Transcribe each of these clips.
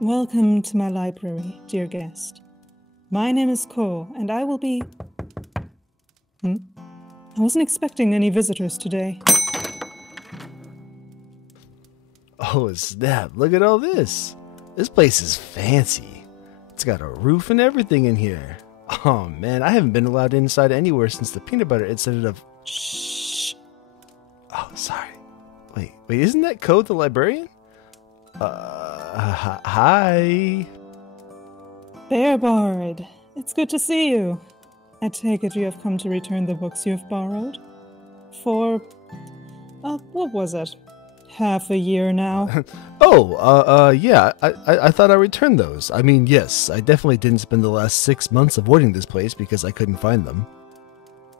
Welcome to my library, dear guest. My name is Ko, and I will be... I wasn't expecting any visitors today. Oh snap, look at all this. This place is fancy. It's got a roof and everything in here. Oh man, I haven't been allowed inside anywhere since the peanut butter incident of... Shh. Oh, sorry. Wait, isn't that Ko the librarian? Hi. Bearbard, it's good to see you. I take it you have come to return the books you have borrowed? For... what was it? Half a year now? Yeah, I thought I returned those. I mean, yes, I definitely didn't spend the last 6 months avoiding this place because I couldn't find them.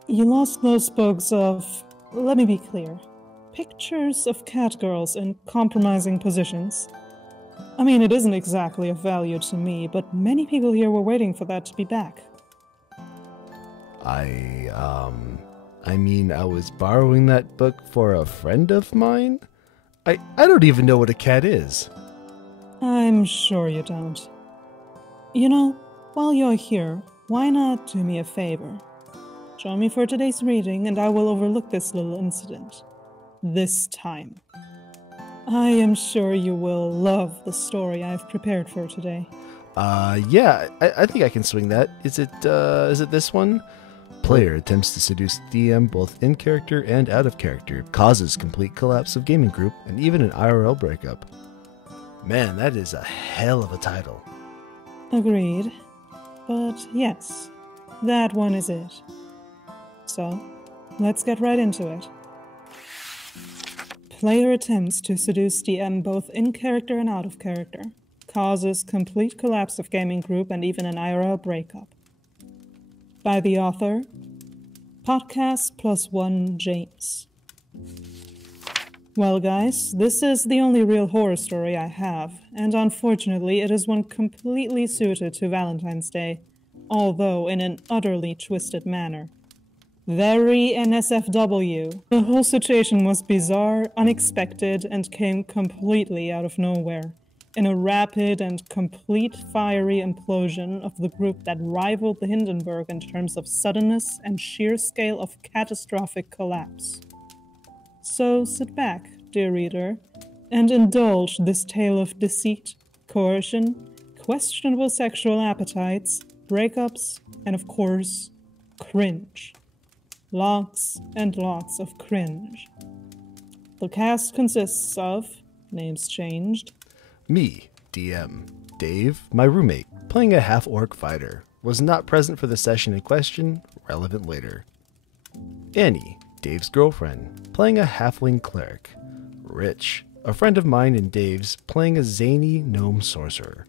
You lost those books of... Let me be clear. Pictures of Catgirls in compromising positions. I mean, it isn't exactly of value to me, but many people here were waiting for that to be back. I mean, I was borrowing that book for a friend of mine? I don't even know what a cat is. I'm sure you don't. You know, while you're here, why not do me a favor? Join me for today's reading and I will overlook this little incident. This time. I am sure you will love the story I've prepared for today. Yeah, I think I can swing that. Is it this one? Player attempts to seduce DM both in character and out of character, causes complete collapse of gaming group, and even an IRL breakup. Man, that is a hell of a title. Agreed. But yes, that one is it. So, let's get right into it. Player attempts to seduce DM both in character and out of character, causes complete collapse of gaming group and even an IRL breakup. By the author, Podcast +1 James. Well guys, this is the only real horror story I have, and unfortunately it is one completely suited to Valentine's Day, although in an utterly twisted manner. Very NSFW. The whole situation was bizarre, unexpected, and came completely out of nowhere, in a rapid and complete fiery implosion of the group that rivaled the Hindenburg in terms of suddenness and sheer scale of catastrophic collapse. So sit back, dear reader, and indulge this tale of deceit, coercion, questionable sexual appetites, breakups, and of course, cringe. Lots and lots of cringe. The cast consists of, names changed, Me, DM. Dave, my roommate, playing a half-orc fighter, was not present for the session in question, relevant later. Annie, Dave's girlfriend, playing a halfling cleric. Rich, a friend of mine and Dave's, playing a zany gnome sorcerer.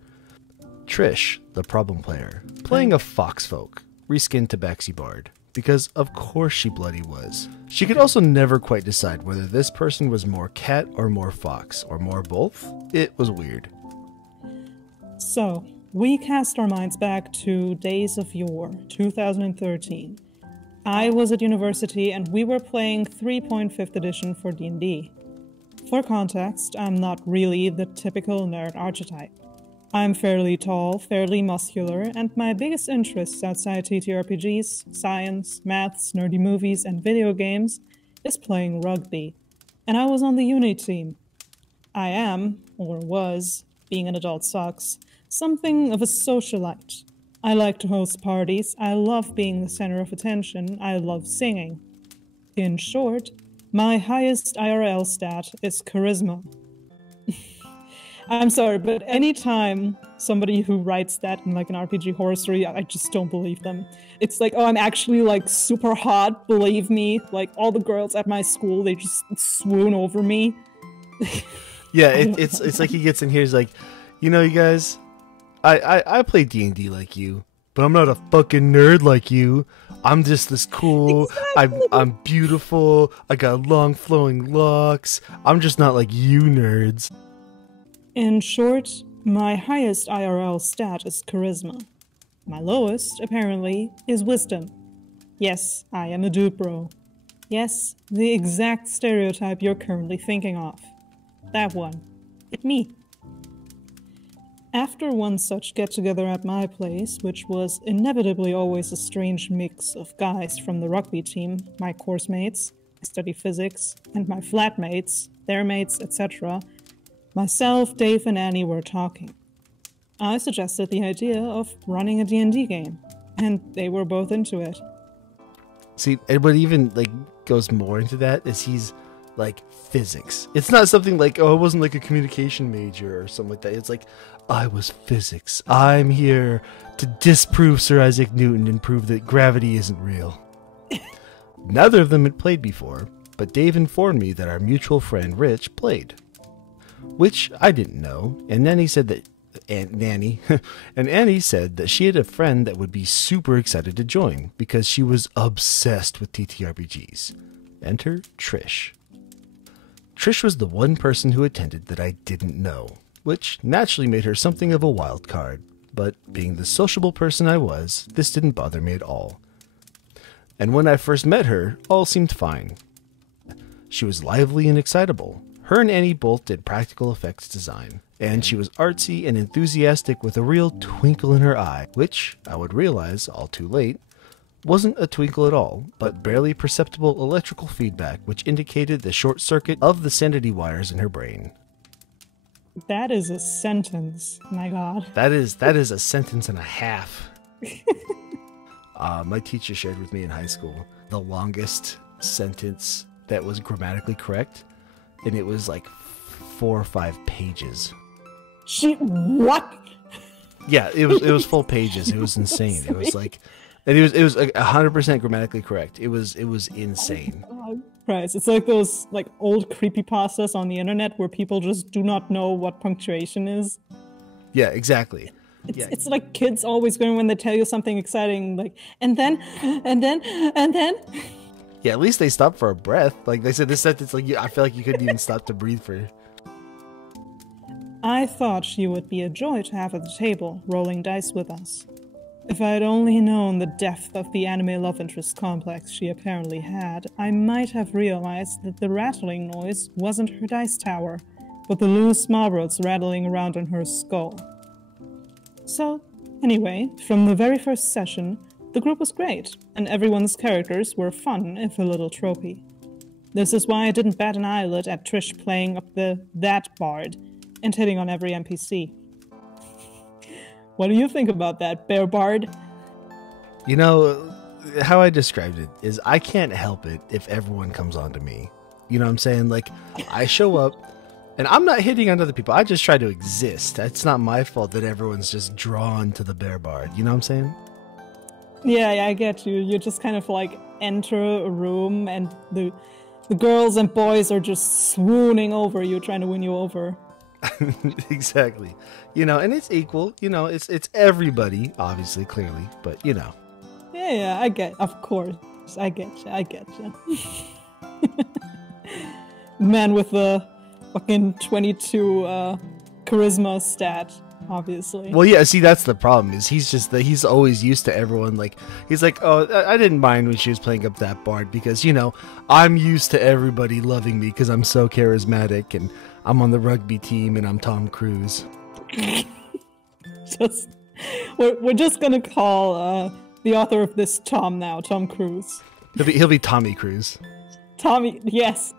Trish, the problem player, playing a foxfolk, reskinned Tabaxi Bard, because of course she bloody was. She could also never quite decide whether this person was more cat or more fox, or more both. It was weird. So, we cast our minds back to days of yore, 2013. I was at university and we were playing 3.5th edition for D&D. For context, I'm not really the typical nerd archetype. I'm fairly tall, fairly muscular, and my biggest interests outside TTRPGs, science, maths, nerdy movies, and video games is playing rugby. And I was on the uni team. I am, or was, being an adult sucks, something of a socialite. I like to host parties, I love being the center of attention, I love singing. In short, my highest IRL stat is charisma. I'm sorry, but anytime somebody who writes that in like an RPG horror story, I just don't believe them. It's like, oh, I'm actually like super hot, believe me. Like all the girls at my school, they just swoon over me. Yeah, it's like he gets in here, he's like, you know, you guys, I play D&D like you, but I'm not a fucking nerd like you. I'm just this cool, Exactly. I'm beautiful, I got long flowing locks. I'm just not like you nerds. In short, my highest IRL stat is charisma. My lowest, apparently, is wisdom. Yes, I am a dude bro. Yes, the exact stereotype you're currently thinking of. That one. It me. After one such get-together at my place, which was inevitably always a strange mix of guys from the rugby team, my course mates, I study physics, and my flatmates, their mates, etc., myself, Dave, and Annie were talking. I suggested the idea of running a D&D game, and they were both into it. See, and what even like goes more into that is he's like physics. It's not something like, oh, I wasn't like a communication major or something like that. It's like, I was physics. I'm here to disprove Sir Isaac Newton and prove that gravity isn't real. Neither of them had played before, but Dave informed me that our mutual friend Rich played, which I didn't know. And Annie said that Annie said that she had a friend that would be super excited to join because she was obsessed with TTRPGs. Enter Trish. Trish was the one person who attended that I didn't know, which naturally made her something of a wild card, but being the sociable person I was, this didn't bother me at all. And when I first met her, all seemed fine. She was lively and excitable. Her and Annie both did practical effects design, and she was artsy and enthusiastic with a real twinkle in her eye, which, I would realize all too late, wasn't a twinkle at all, but barely perceptible electrical feedback which indicated the short circuit of the sanity wires in her brain. That is a sentence, my god. That is a sentence and a half. My teacher shared with me in high school the longest sentence that was grammatically correct, and it was like 4 or 5 pages. What? Yeah, it was full pages. It was insane. It was like, and it was like 100% grammatically correct. It was insane. Right, it's like those like old creepypastas on the internet where people just do not know what punctuation is. Yeah, exactly. It's like kids always going when they tell you something exciting, like, and then. Yeah, at least they stopped for a breath. Like they said this sentence, like I feel like you couldn't even stop to breathe for. I thought she would be a joy to have at the table, rolling dice with us. If I had only known the depth of the anime love interest complex she apparently had, I might have realized that the rattling noise wasn't her dice tower, but the loose marbles rattling around in her skull. So, anyway, from the very first session, the group was great, and everyone's characters were fun, if a little tropey. This is why I didn't bat an eyelid at Trish playing up that bard and hitting on every NPC. What do you think about that, Bear Bard? You know, how I described it is I can't help it if everyone comes on to me. You know what I'm saying? Like, I show up, and I'm not hitting on other people. I just try to exist. It's not my fault that everyone's just drawn to the Bear Bard. You know what I'm saying? Yeah, I get you. You just kind of like enter a room, and the girls and boys are just swooning over you, trying to win you over. Exactly. You know, and it's equal. You know, it's everybody, obviously, clearly, but you know. Yeah, I get. Of course, I get you. Man with the fucking 22 charisma stat, obviously. Well, yeah. See, that's the problem. Is he's always used to everyone. Like he's like, oh, I didn't mind when she was playing up that bard because you know I'm used to everybody loving me because I'm so charismatic and I'm on the rugby team and I'm Tom Cruise. We're just gonna call the author of this Tom now, Tom Cruise. He'll be Tommy Cruise. Tommy, yes.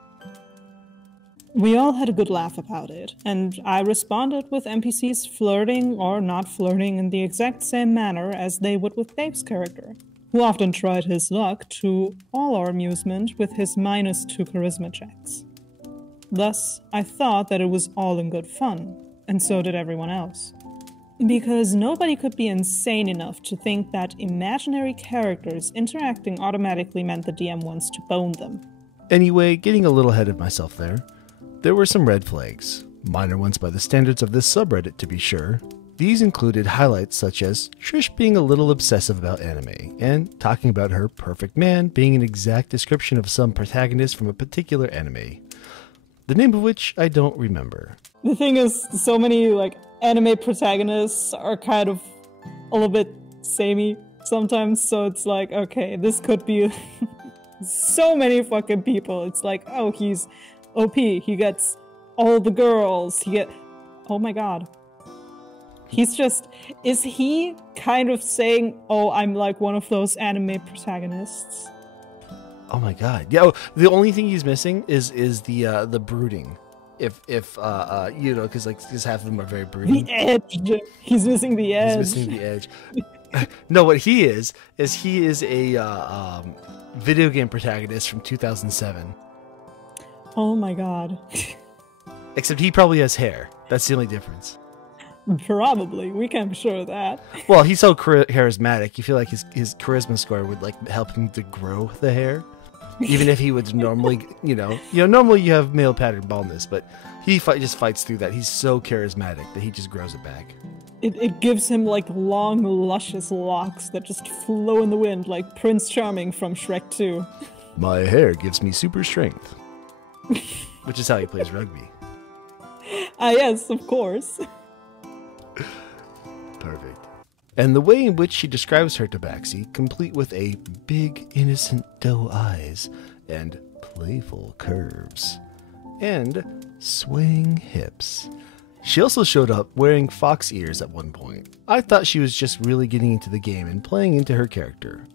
We all had a good laugh about it, and I responded with NPCs flirting or not flirting in the exact same manner as they would with Dave's character, who often tried his luck to all our amusement with his -2 charisma checks. Thus, I thought that it was all in good fun, and so did everyone else. Because nobody could be insane enough to think that imaginary characters interacting automatically meant the DM wants to bone them. Anyway, getting a little ahead of myself there. There were some red flags, minor ones by the standards of this subreddit to be sure. These included highlights such as Trish being a little obsessive about anime, and talking about her perfect man being an exact description of some protagonist from a particular anime. The name of which I don't remember. The thing is, so many like anime protagonists are kind of a little bit samey sometimes, so it's like, okay, this could be so many fucking people. It's like, oh, he's OP, he gets all the girls, oh my god. Is he kind of saying, oh, I'm like one of those anime protagonists? Oh my god. Yeah, the only thing he's missing is the brooding. If you know, because half of them are very brooding. The edge. He's missing the edge. He's missing the edge. No, what he is a video game protagonist from 2007. Oh my god. Except he probably has hair. That's the only difference. Probably. We can't be sure of that. Well, he's so charismatic. You feel like his charisma score would like help him to grow the hair. Even if he would normally, normally you have male pattern baldness, but he just fights through that. He's so charismatic that he just grows it back. It gives him like long, luscious locks that just flow in the wind like Prince Charming from Shrek 2. My hair gives me super strength. Which is how he plays rugby. Yes, of course. Perfect. And the way in which she describes her tabaxi, complete with a big, innocent doe eyes, and playful curves, and swaying hips. She also showed up wearing fox ears at one point. I thought she was just really getting into the game and playing into her character,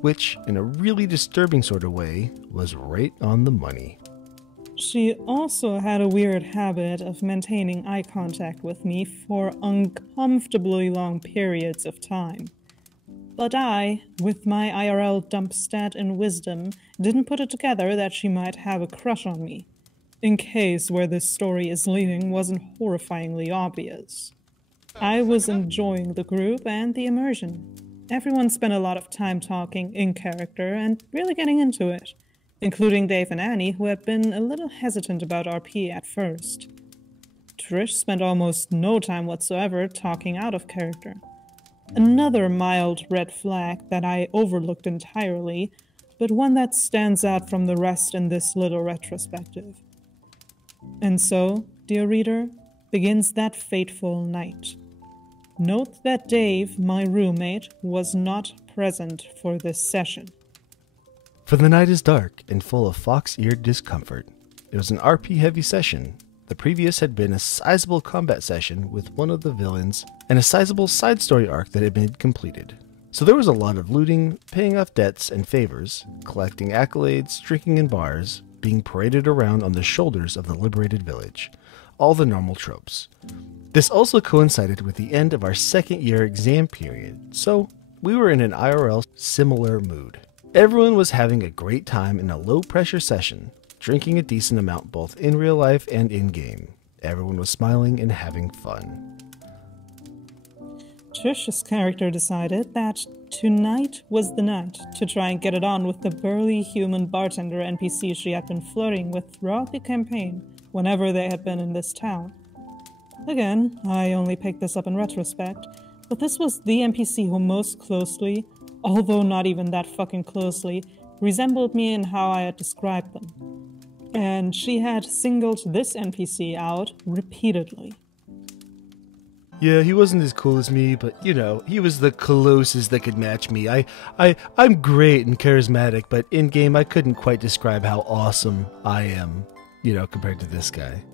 which, in a really disturbing sort of way, was right on the money. She also had a weird habit of maintaining eye contact with me for uncomfortably long periods of time. But I, with my IRL dump stat and wisdom, didn't put it together that she might have a crush on me, in case where this story is leading wasn't horrifyingly obvious. I was enjoying the group and the immersion. Everyone spent a lot of time talking in character and really getting into it, including Dave and Annie, who had been a little hesitant about RP at first. Trish spent almost no time whatsoever talking out of character. Another mild red flag that I overlooked entirely, but one that stands out from the rest in this little retrospective. And so, dear reader, begins that fateful night. Note that Dave, my roommate, was not present for this session. For the night is dark and full of fox-eared discomfort. It was an RP-heavy session. The previous had been a sizable combat session with one of the villains, and a sizable side story arc that had been completed. So there was a lot of looting, paying off debts and favors, collecting accolades, drinking in bars, being paraded around on the shoulders of the liberated village. All the normal tropes. This also coincided with the end of our second-year exam period, so we were in an IRL similar mood. Everyone was having a great time in a low-pressure session, drinking a decent amount both in real life and in-game. Everyone was smiling and having fun. Trish's character decided that tonight was the night to try and get it on with the burly human bartender NPC she had been flirting with throughout the campaign whenever they had been in this town. Again, I only picked this up in retrospect, but this was the NPC who most closely, although not even that fucking closely, resembled me in how I had described them. And she had singled this NPC out repeatedly. Yeah, he wasn't as cool as me, but, he was the closest that could match me. I'm great and charismatic, but in-game I couldn't quite describe how awesome I am, compared to this guy.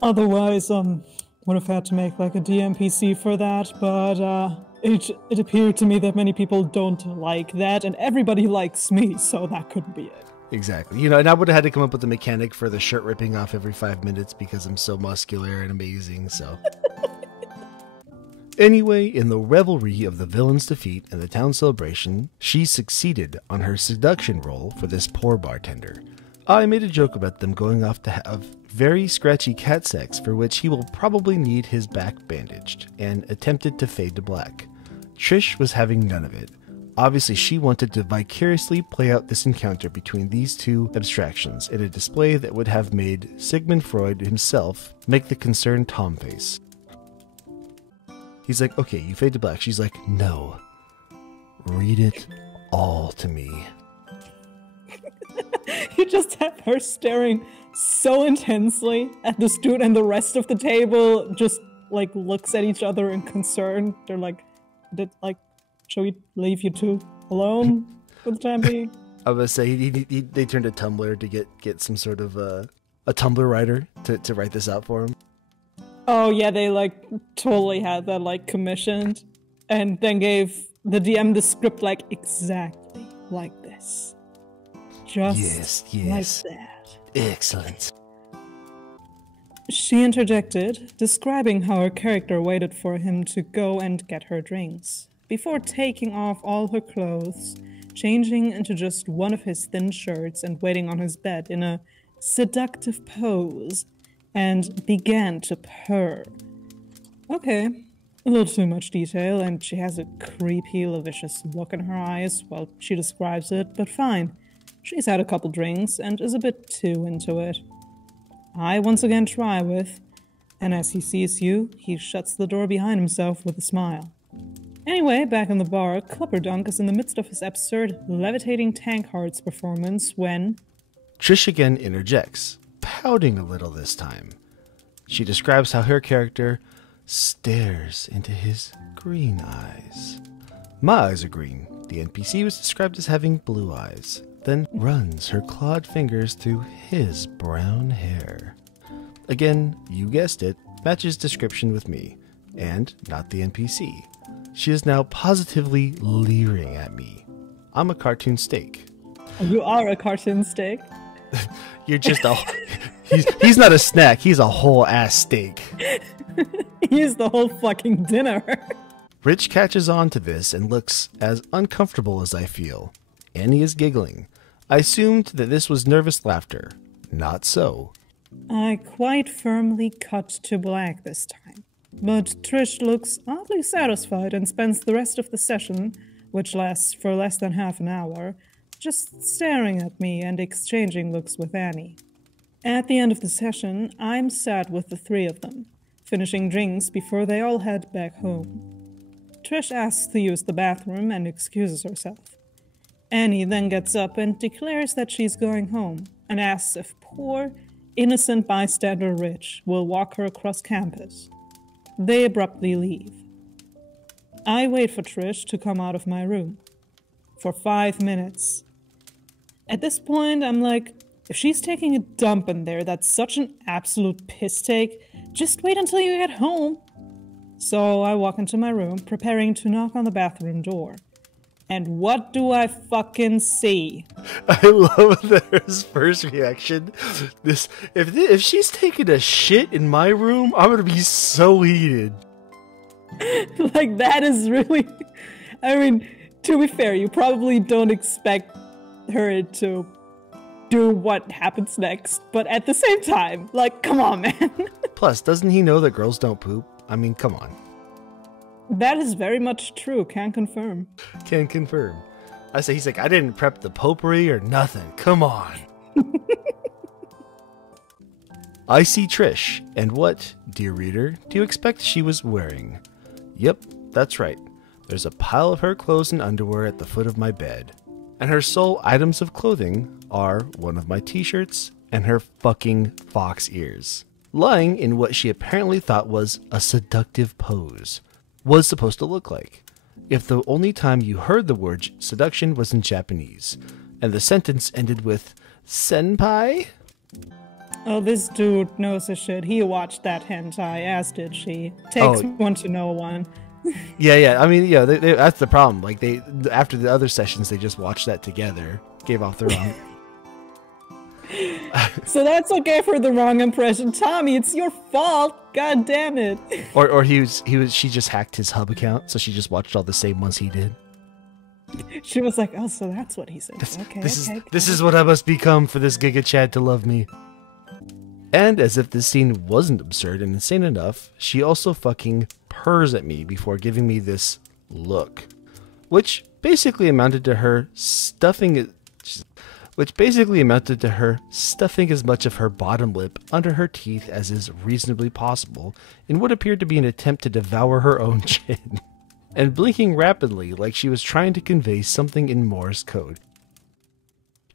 Otherwise, would have had to make like a DMPC for that, but, it appeared to me that many people don't like that, and everybody likes me, so that couldn't be it. Exactly. And I would have had to come up with a mechanic for the shirt ripping off every 5 minutes because I'm so muscular and amazing, so... Anyway, in the revelry of the villain's defeat and the town celebration, she succeeded on her seduction role for this poor bartender. I made a joke about them going off to have very scratchy cat sex for which he will probably need his back bandaged, and attempted to fade to black. Trish was having none of it. Obviously, she wanted to vicariously play out this encounter between these two abstractions in a display that would have made Sigmund Freud himself make the concerned Tom face. He's like, okay, you fade to black. She's like, no. Read it all to me. You just have her staring so intensely at this dude, and the rest of the table just, looks at each other in concern. They're like, shall we leave you two alone for the time being? I was say they turned to Tumblr to get some sort of a Tumblr writer to write this out for him. Oh yeah, they like totally had that like commissioned and then gave the DM the script like exactly like this. Just like that. Excellent. She interjected, describing how her character waited for him to go and get her drinks, before taking off all her clothes, changing into just one of his thin shirts and waiting on his bed in a seductive pose, and began to purr. Okay, a little too much detail, and she has a creepy, lascivious look in her eyes while she describes it, but fine. She's had a couple drinks and is a bit too into it. I once again try with, and as he sees you, he shuts the door behind himself with a smile. Anyway, back in the bar, Clipperdunk is in the midst of his absurd levitating tank hearts performance when... Trish again interjects, pouting a little this time. She describes how her character stares into his green eyes. My eyes are green. The NPC was described as having blue eyes, then runs her clawed fingers through his brown hair. Again, you guessed it, matches description with me, and not the NPC. She is now positively leering at me. I'm a cartoon steak. You are a cartoon steak? You're just a... he's not a snack, he's a whole ass steak. He's the whole fucking dinner. Rich catches on to this and looks as uncomfortable as I feel. Annie is giggling. I assumed that this was nervous laughter. Not so. I quite firmly cut to black this time. But Trish looks oddly satisfied and spends the rest of the session, which lasts for less than half an hour, just staring at me and exchanging looks with Annie. At the end of the session, I'm sat with the three of them, finishing drinks before they all head back home. Trish asks to use the bathroom and excuses herself. Annie then gets up and declares that she's going home, and asks if poor, innocent bystander Rich will walk her across campus. They abruptly leave. I wait for Trish to come out of my room. For 5 minutes. At this point, I'm like, if she's taking a dump in there, that's such an absolute piss take, just wait until you get home. So I walk into my room, preparing to knock on the bathroom door. And what do I fucking see? I love his first reaction. If she's taking a shit in my room, I'm gonna be so heated. Like, that is really... I mean, to be fair, you probably don't expect her to do what happens next, but at the same time, like, come on, man. Plus, doesn't he know that girls don't poop? I mean, come on. That is very much true, can confirm. Can confirm. I say, he's like, I didn't prep the potpourri or nothing. Come on. I see Trish, and what, dear reader, do you expect she was wearing? Yep, that's right. There's a pile of her clothes and underwear at the foot of my bed. And her sole items of clothing are one of my t-shirts and her fucking fox ears. Lying in what she apparently thought was a seductive pose. Was supposed to look like if the only time you heard the word seduction was in Japanese, and the sentence ended with senpai? Oh, this dude knows his shit. He watched that hentai, as did she. Takes one to know one. Yeah. I mean, yeah, that's the problem. Like, after the other sessions, they just watched that together, gave off the wrong. So that's okay for the wrong impression. Tommy, it's your fault. God damn it. Or she just hacked his hub account, so she just watched all the same ones he did. She was like, oh, so that's what he said. This is what I must become for this Giga Chad to love me. And as if this scene wasn't absurd and insane enough, she also fucking purrs at me before giving me this look, which basically amounted to her stuffing as much of her bottom lip under her teeth as is reasonably possible in what appeared to be an attempt to devour her own chin, and blinking rapidly like she was trying to convey something in Morse code.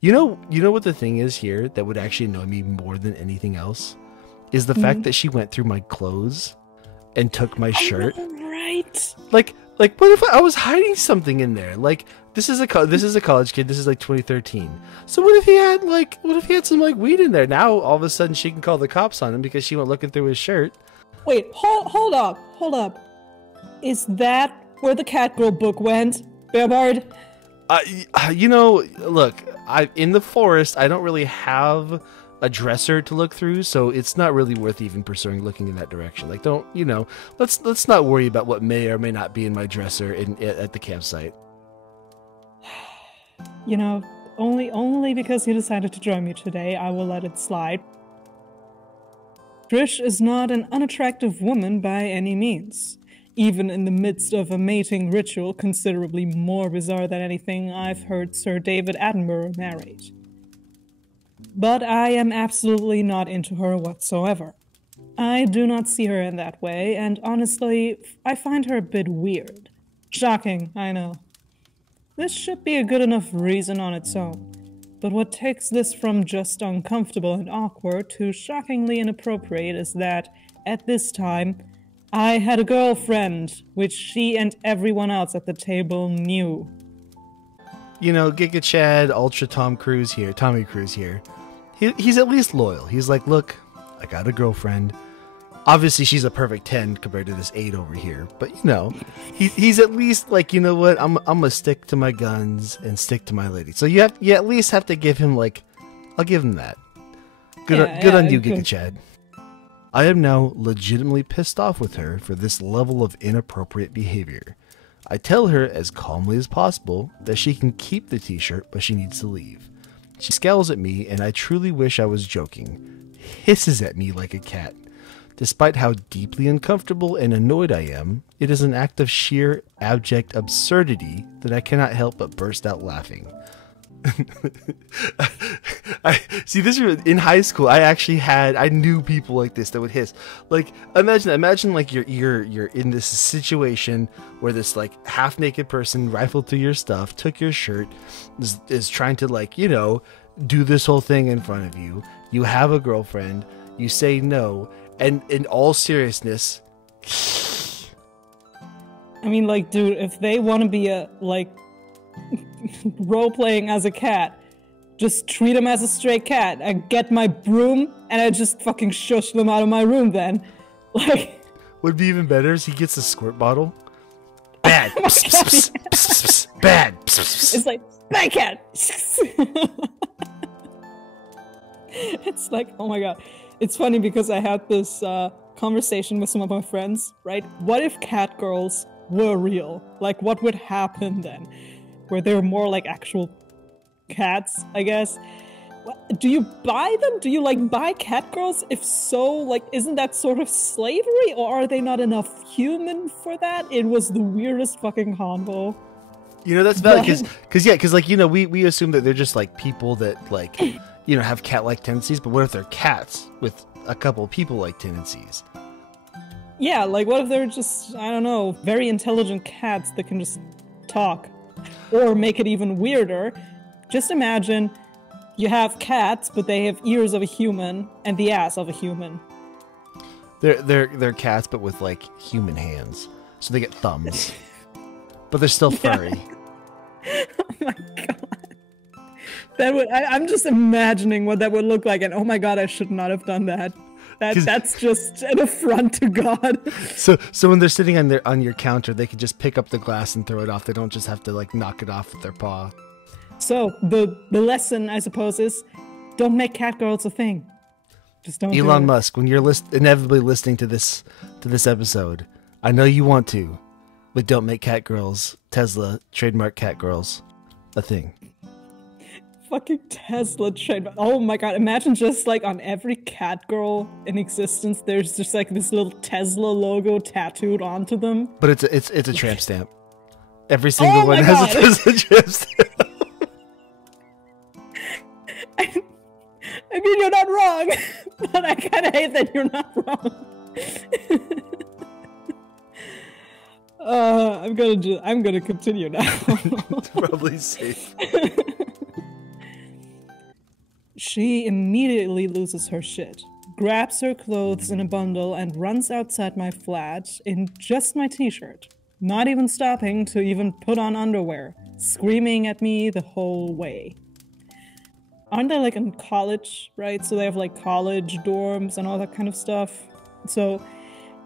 You know what the thing is here that would actually annoy me more than anything else? Is the fact that she went through my clothes and took my shirt. Right. Like what if I was hiding something in there? Like, this is a college kid. This is like 2013. So what if he had some like weed in there? Now all of a sudden she can call the cops on him because she went looking through his shirt. Wait, hold up. Is that where the Catgirl book went, Bearbard? Look, in the forest, I don't really have a dresser to look through, so it's not really worth even pursuing looking in that direction. Like, let's not worry about what may or may not be in my dresser at the campsite. Only because you decided to join me today, I will let it slide. Trish is not an unattractive woman by any means, even in the midst of a mating ritual considerably more bizarre than anything I've heard Sir David Attenborough narrate. But I am absolutely not into her whatsoever. I do not see her in that way, and honestly, I find her a bit weird. Shocking, I know. This should be a good enough reason on its own, but what takes this from just uncomfortable and awkward to shockingly inappropriate is that, at this time, I had a girlfriend, which she and everyone else at the table knew. Giga Chad, Ultra Tommy Cruise here. He's at least loyal. He's like, look, I got a girlfriend. Obviously, she's a perfect 10 compared to this 8 over here. But, he's at least like, you know what? I'm going to stick to my guns and stick to my lady. So you at least have to give him, I'll give him that. Good on you, Giga Chad. I am now legitimately pissed off with her for this level of inappropriate behavior. I tell her as calmly as possible that she can keep the t-shirt, but she needs to leave. She scowls at me, and I truly wish I was joking. Hisses at me like a cat. Despite how deeply uncomfortable and annoyed I am, it is an act of sheer abject absurdity that I cannot help but burst out laughing. In high school, I knew people like this that would hiss. Like, imagine like you're in this situation where this like half naked person rifled through your stuff, took your shirt, is trying to do this whole thing in front of you. You have a girlfriend, you say no, and in all seriousness, I mean, dude, if they want to be role-playing as a cat, just treat him as a stray cat. I get my broom, and I just fucking shush them out of my room then. Would be even better is he gets a squirt bottle. Bad. Oh my God, yeah. Bad. It's like, bad cat. It's like, oh my God. It's funny because I had this conversation with some of my friends, right? What if Catgirls were real? What would happen then? Where they're more like actual cats, I guess. Do you buy them? Do you buy Catgirls? If so, isn't that sort of slavery, or are they not enough human for that? It was the weirdest fucking combo. That's valid because we assume that they're just people that have cat-like tendencies, but what if they're cats with a couple of people-like tendencies? Yeah, what if they're just, I don't know, very intelligent cats that can just talk? Or make it even weirder, just imagine you have cats, but they have ears of a human and the ass of a human. They're cats, but with human hands, so they get thumbs, but they're still furry. Oh my God, I'm just imagining what that would look like, and oh my God, I should not have done that. That's just an affront to God. So when they're sitting on your counter, they can just pick up the glass and throw it off. They don't just have to knock it off with their paw. So the lesson, I suppose, is don't make Catgirls a thing. Just don't. Elon Musk, when you're inevitably listening to this episode, I know you want to, but don't make Catgirls, Tesla trademark Catgirls, a thing. Fucking Tesla trademark. Oh my God, imagine just on every Catgirl in existence, there's just this little Tesla logo tattooed onto them. But it's a tramp stamp. Every single one has a Tesla tramp stamp. I mean, you're not wrong, but I kind of hate that you're not wrong. I'm gonna continue now. Probably safe. She immediately loses her shit, grabs her clothes in a bundle, and runs outside my flat in just my t-shirt, not even stopping to even put on underwear, screaming at me the whole way. Aren't they in college, right? So they have college dorms and all that kind of stuff. So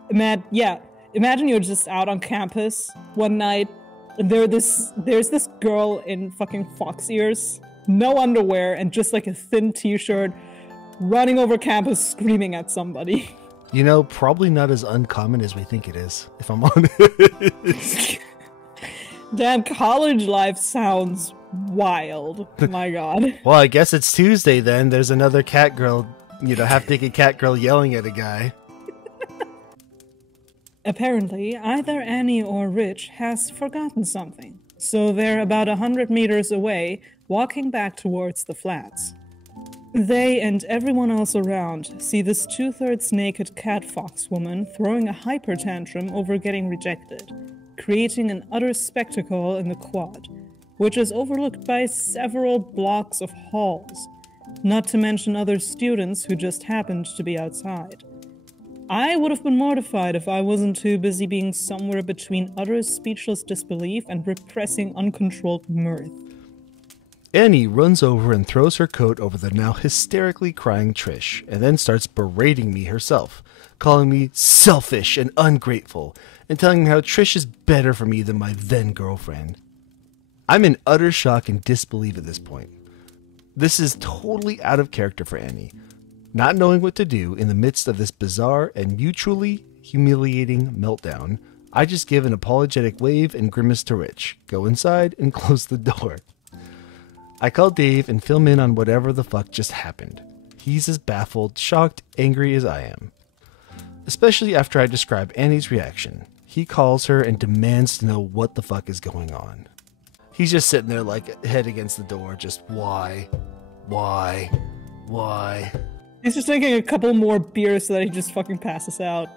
Imagine you're just out on campus one night, and there's this girl in fucking fox ears, no underwear, and just like a thin t-shirt, running over campus screaming at somebody. You know, probably not as uncommon as we think it is, if I'm honest. Damn, college life sounds wild. My god. Well, I guess it's Tuesday then. There's another cat girl, half-naked cat girl yelling at a guy. Apparently, either Annie or Rich has forgotten something, so they're about 100 meters away, walking back towards the flats. They and everyone else around see this 2/3 naked cat fox woman throwing a hyper tantrum over getting rejected, creating an utter spectacle in the quad, which is overlooked by several blocks of halls, not to mention other students who just happened to be outside. I would have been mortified if I wasn't too busy being somewhere between utter speechless disbelief and repressing uncontrolled mirth. Annie runs over and throws her coat over the now hysterically crying Trish, and then starts berating me herself, calling me selfish and ungrateful, and telling me how Trish is better for me than my then-girlfriend. I'm in utter shock and disbelief at this point. This is totally out of character for Annie. Not knowing what to do in the midst of this bizarre and mutually humiliating meltdown, I just give an apologetic wave and grimace to Rich, go inside, and close the door. I call Dave and fill him in on whatever the fuck just happened. He's as baffled, shocked, angry as I am. Especially after I describe Annie's reaction. He calls her and demands to know what the fuck is going on. He's just sitting there like head against the door, just why? He's just drinking a couple more beers so that he just fucking passes out.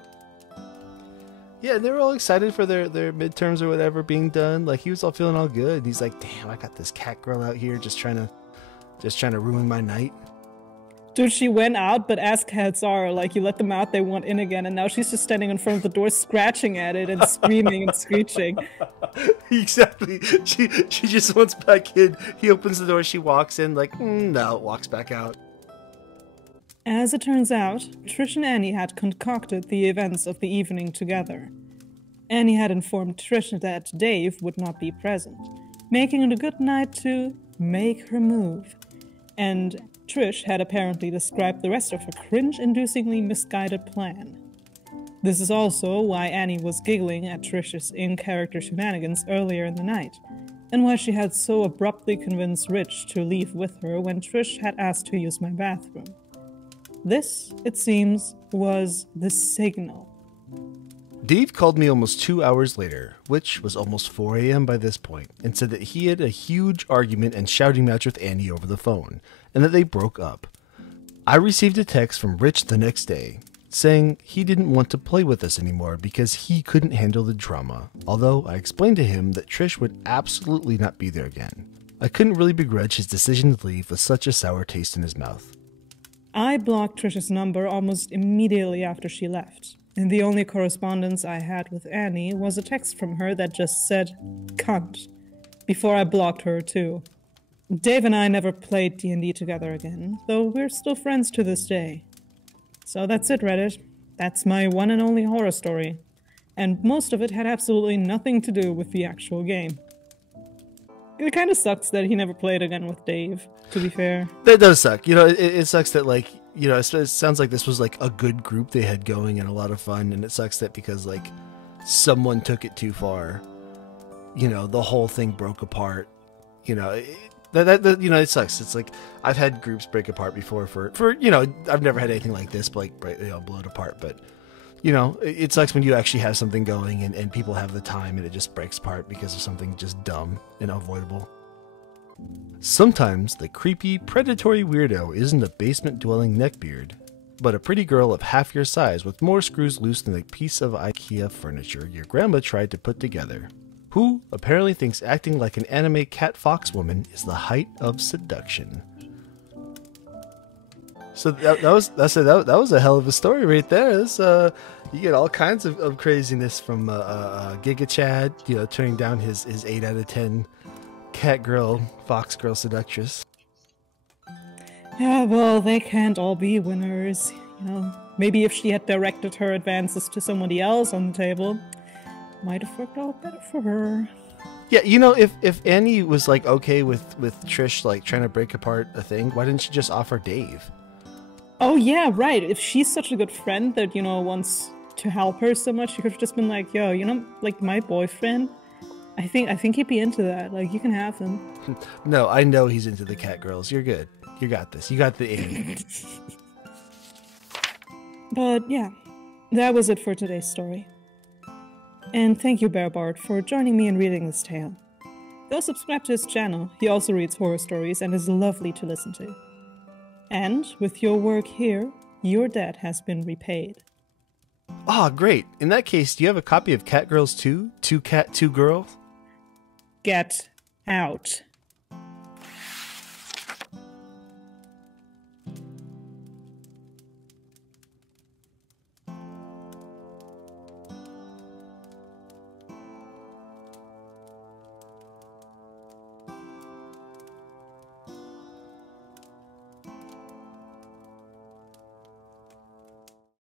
Yeah, they were all excited for their midterms or whatever being done. Like, he was all feeling all good. He's like, damn, I got this cat girl out here just trying to ruin my night. Dude, she went out, but as cats are, like, you let them out, they want in again, and now she's just standing in front of the door scratching at it and screaming and screeching. Exactly. She just wants back in. He opens the door, she walks in, like, no, walks back out. As it turns out, Trish and Annie had concocted the events of the evening together. Annie had informed Trish that Dave would not be present, making it a good night to make her move. And Trish had apparently described the rest of her cringe-inducingly misguided plan. This is also why Annie was giggling at Trish's in-character shenanigans earlier in the night, and why she had so abruptly convinced Rich to leave with her when Trish had asked to use my bathroom. This, it seems, was the signal. Dave called me almost 2 hours later, which was almost 4 a.m. by this point, and said that he had a huge argument and shouting match with Annie over the phone, and that they broke up. I received a text from Rich the next day, saying he didn't want to play with us anymore because he couldn't handle the drama, although I explained to him that Trish would absolutely not be there again. I couldn't really begrudge his decision to leave with such a sour taste in his mouth. I blocked Trish's number almost immediately after she left, and the only correspondence I had with Annie was a text from her that just said, cunt, before I blocked her too. Dave and I never played D&D together again, though we're still friends to this day. So that's it, Reddit. That's my one and only horror story. And most of it had absolutely nothing to do with the actual game. It kind of sucks that he never played again with Dave, to be fair. That does suck. It sucks that, like, it sounds like this was, like, a good group they had going and a lot of fun, and it sucks that because, like, someone took it too far. The whole thing broke apart. It sucks. It's like, I've had groups break apart before for I've never had anything like this, like, blow it apart, but, it sucks when you actually have something going and people have the time and it just breaks apart because of something just dumb and unavoidable. Sometimes the creepy, predatory weirdo isn't a basement-dwelling neckbeard, but a pretty girl of half your size with more screws loose than a piece of IKEA furniture your grandma tried to put together, who apparently thinks acting like an anime cat fox woman is the height of seduction. So that was a hell of a story right there. You get all kinds of craziness from Giga Chad, turning down his 8 out of 10 cat girl, fox girl seductress. Yeah, well, they can't all be winners. maybe if she had directed her advances to somebody else on the table, might have worked out better for her. Yeah, if Annie was like okay with Trish like trying to break apart a thing, why didn't she just offer Dave? Oh yeah, right. If she's such a good friend that, wants to help her so much, she could have just been like, yo, like my boyfriend, I think he'd be into that. Like, you can have him. No, I know he's into the Catgirls. You're good. You got this. You got the Annie. But yeah, that was it for today's story. And thank you, Bear Bart, for joining me in reading this tale. Go subscribe to his channel. He also reads horror stories and is lovely to listen to. And with your work here, your debt has been repaid. Oh, great. In that case, do you have a copy of Catgirls 2? Two Cat, Two Girls? Get out.